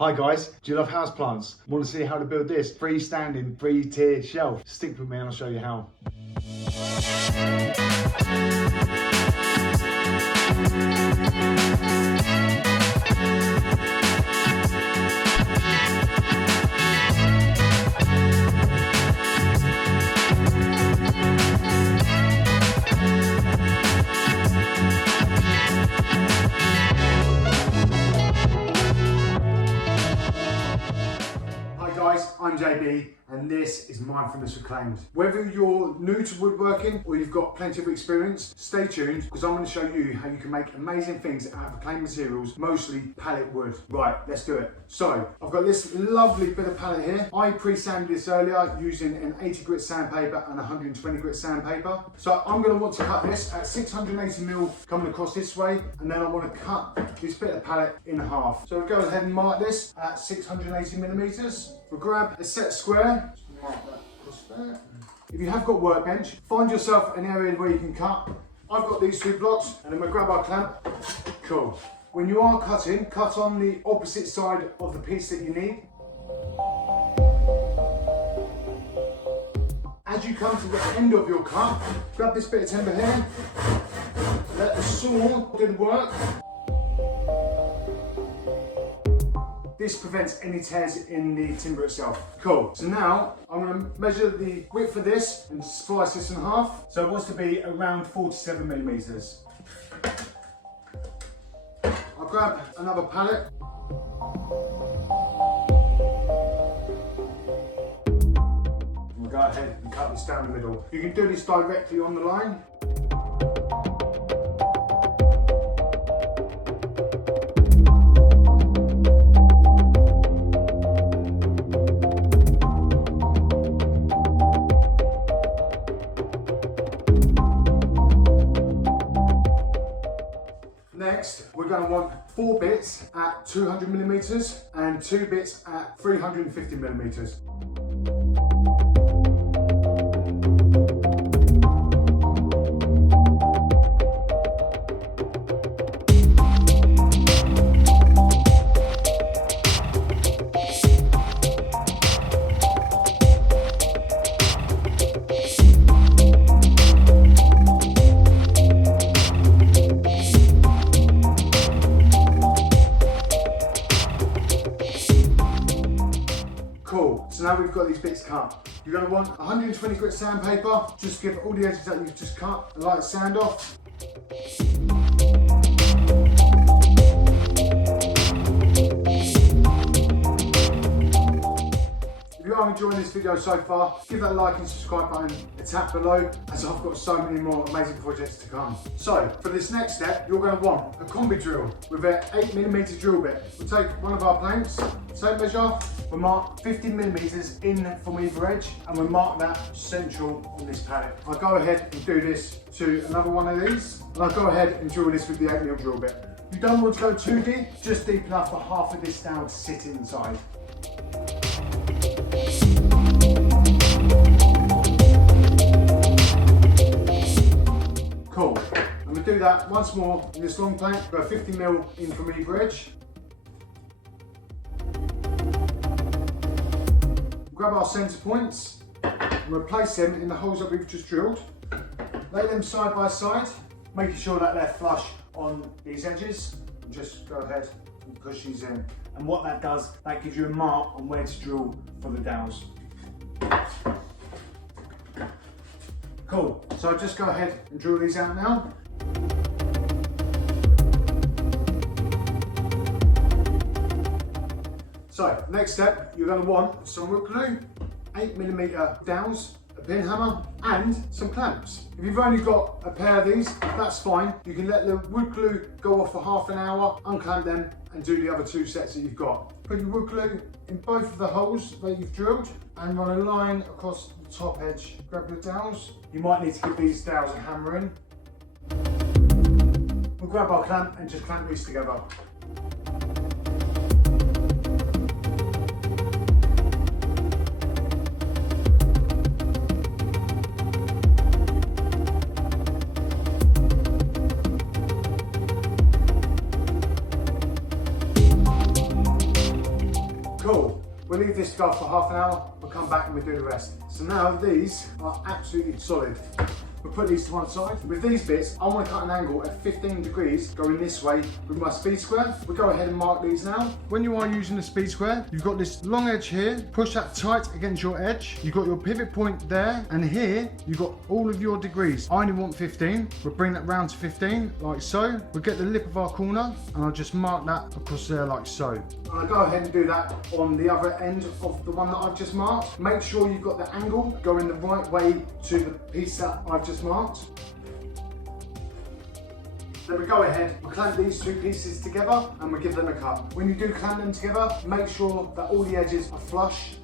Hi guys, do you love houseplants? Want to see how to build this freestanding 3-tier shelf? Stick with me and I'll show you how. I'm JB and this is Mindfulness Reclaimed. Whether you're new to woodworking or you've got plenty of experience, stay tuned because I'm going to show you how you can make amazing things out of reclaimed materials, mostly pallet wood. Right, let's do it. So, I've got this lovely bit of pallet here. I pre-sanded this earlier using an 80 grit sandpaper and 120 grit sandpaper. So I'm going to want to cut this at 680mm coming across this way, and then I want to cut this bit of pallet in half. So we'll go ahead and mark this at 680mm. We'll grab a set square, just mark that across there. If you have got workbench, find yourself an area where you can cut. I've got these 2 blocks, and then we'll grab our clamp. Cool. When you are cutting, cut on the opposite side of the piece that you need. As you come to the end of your cut, grab this bit of timber here, let the saw do the work. This prevents any tears in the timber itself. Cool. So now I'm going to measure the width for this and slice this in half. So it wants to be around 47mm. I'll grab another pallet. We'll go ahead and cut this down the middle. You can do this directly on the line. Next, we're going to want 4 bits at 200mm and 2 bits at 350mm. Cool, so now we've got these bits cut. You're going to want 120 grit sandpaper, just give all the edges that you've just cut a light sand off. If you are enjoying this video so far, give that like and subscribe button a tap below, as I've got so many more amazing projects to come. So, for this next step, you're going to want a combi drill with an 8mm drill bit. We'll take one of our planks, same measure, we'll mark 15mm in from either edge, and we'll mark that central on this pallet. I'll go ahead and do this to another one of these, and I'll go ahead and drill this with the 8mm drill bit. You don't want to go too deep, just deep enough for half of this down to sit inside. Cool. I'm going to do that once more in this long plank. Go 50mm in from either edge. Grab our centre points and replace them in the holes that we've just drilled. Lay them side by side, making sure that they're flush on these edges. And just go ahead and push these in. And what that does, that gives you a mark on where to drill for the dowels. Cool, so just go ahead and drill these out now. So, next step, you're going to want some wood glue, 8mm dowels, a pin hammer, and some clamps. If you've only got a pair of these, that's fine. You can let the wood glue go off for half an hour, unclamp them, and do the other 2 sets that you've got. Put your wood glue in both of the holes that you've drilled, and run a line across the top edge. Grab your dowels. You might need to give these dowels a hammer in. We'll grab our clamp and just clamp these together. Cool. We'll leave this to go for half an hour. We'll come back and we'll do the rest. So now these are absolutely solid. We'll put these to one side. With these bits, I want to cut an angle at 15 degrees going this way with my speed square. We'll go ahead and mark these now. When you are using the speed square, you've got this long edge here. Push that tight against your edge. You've got your pivot point there. And here, you've got all of your degrees. I only want 15. We'll bring that round to 15, like so. We'll get the lip of our corner, and I'll just mark that across there like so. And I'll go ahead and do that on the other end of the one that I've just marked. Make sure you've got the angle going the right way to the piece that I've just marked. Then we go ahead, we'll clamp these two pieces together and we'll give them a cut. When you do clamp them together, make sure that all the edges are flush.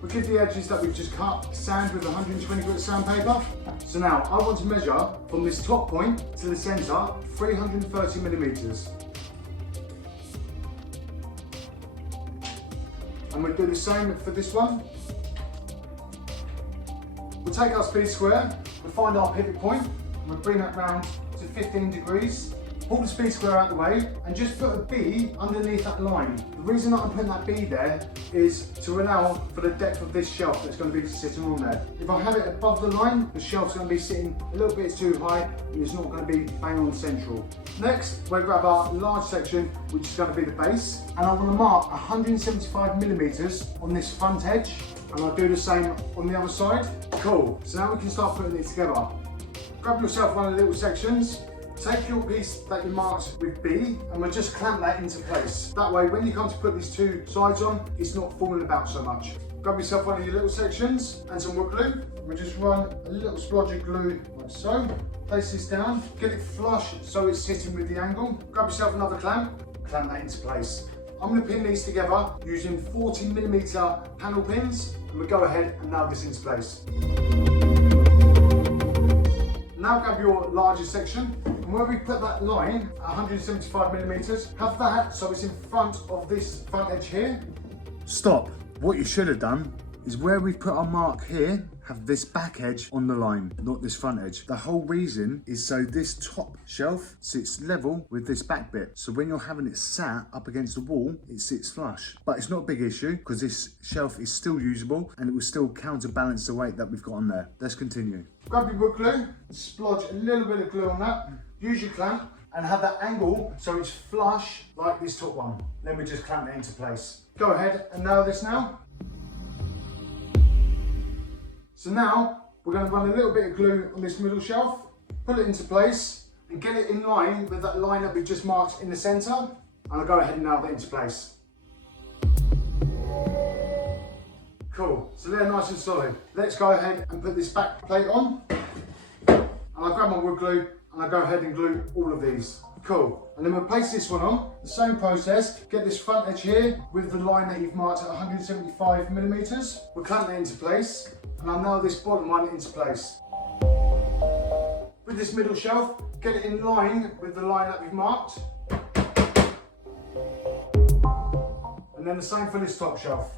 We'll give the edges that we've just cut sand with 120 grit sandpaper. So now I want to measure from this top point to the centre 330 millimetres. And we'll do the same for this one. We'll take our speed square, we'll find our pivot point, and we'll bring that round to 15 degrees. Pull the speed square out of the way and just put a B underneath that line. The reason that I'm putting that B there is to allow for the depth of this shelf that's going to be sitting on there. If I have it above the line, the shelf's going to be sitting a little bit too high and it's not going to be bang on central. Next, we'll grab our large section, which is going to be the base, and I want to mark 175 millimetres on this front edge, and I'll do the same on the other side. Cool, so now we can start putting it together. Grab yourself one of the little sections. Take your piece that you marked with B and we'll just clamp that into place. That way when you come to put these two sides on, it's not falling about so much. Grab yourself one of your little sections and some wood glue. We'll just run a little splodge of glue like so. Place this down, get it flush so it's sitting with the angle. Grab yourself another clamp that into place. I'm going to pin these together using 40mm panel pins and we'll go ahead and nail this into place. Now grab your largest section, and where we put that line, 175mm, have that so it's in front of this front edge here. Stop. What you should have done is where we've put our mark here, have this back edge on the line, not this front edge. The whole reason is so this top shelf sits level with this back bit. So when you're having it sat up against the wall, it sits flush. But it's not a big issue because this shelf is still usable and it will still counterbalance the weight that we've got on there. Let's continue. Grab your wood glue, splodge a little bit of glue on that, use your clamp and have that angle so it's flush like this top one. Then we just clamp it into place. Go ahead and nail this now. So now we're going to run a little bit of glue on this middle shelf, put it into place and get it in line with that line that we've just marked in the centre, and I'll go ahead and nail that into place. Cool, so they're nice and solid. Let's go ahead and put this back plate on. And I'll grab my wood glue and I'll go ahead and glue all of these. Cool, and then we'll place this one on. The same process, get this front edge here with the line that you've marked at 175mm. We'll clamp it into place. And I'll nail this bottom one into place. With this middle shelf, get it in line with the line that we've marked. And then the same for this top shelf.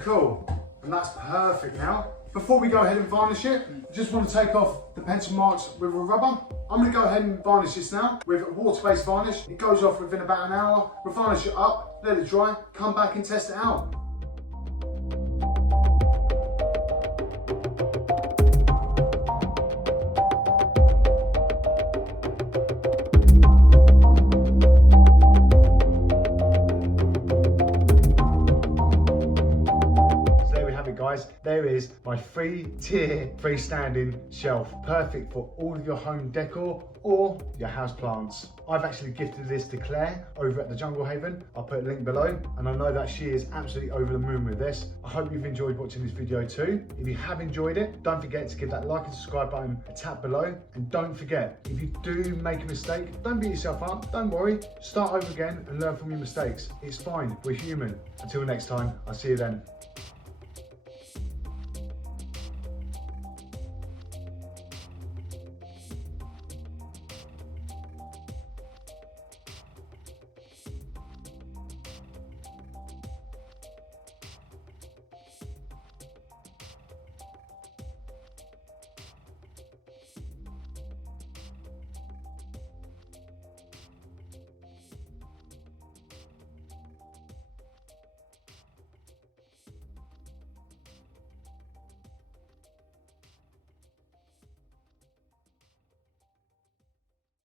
Cool, and that's perfect now. Before we go ahead and varnish it, I just want to take off the pencil marks with a rubber. I'm going to go ahead and varnish this now with a water-based varnish. It goes off within about an hour. We'll varnish it up, let it dry, come back and test it out. There is my 3-tier freestanding shelf, perfect for all of your home decor or your house plants. I've actually gifted this to Claire over at the Jungle Haven. I'll put a link below, and I know that she is absolutely over the moon with this. I hope you've enjoyed watching this video too. If you have enjoyed it, don't forget to give that like and subscribe button a tap below, and don't forget, if you do make a mistake, don't beat yourself up, don't worry, start over again and learn from your mistakes. It's fine, we're human. Until next time, I'll see you then.